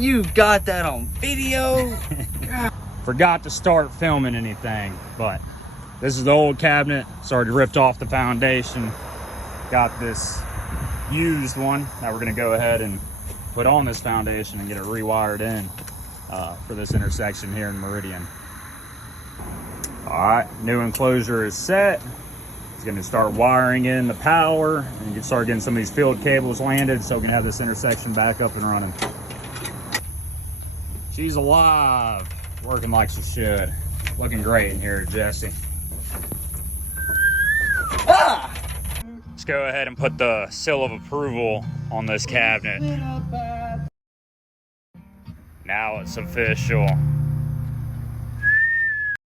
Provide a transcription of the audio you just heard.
You got that on video? Forgot to start filming anything, but this is the old cabinet. It's already ripped off the foundation. Got this used one that we're gonna go ahead and put on this foundation and get it rewired in for this intersection here in Meridian. All right, new enclosure is set. It's gonna start wiring in the power and you start getting some of these field cables landed so we can have this intersection back up and running. She's alive, working like she should. Looking great in here, Jesse. Ah! Let's go ahead and put the seal of approval on this cabinet. Now it's official.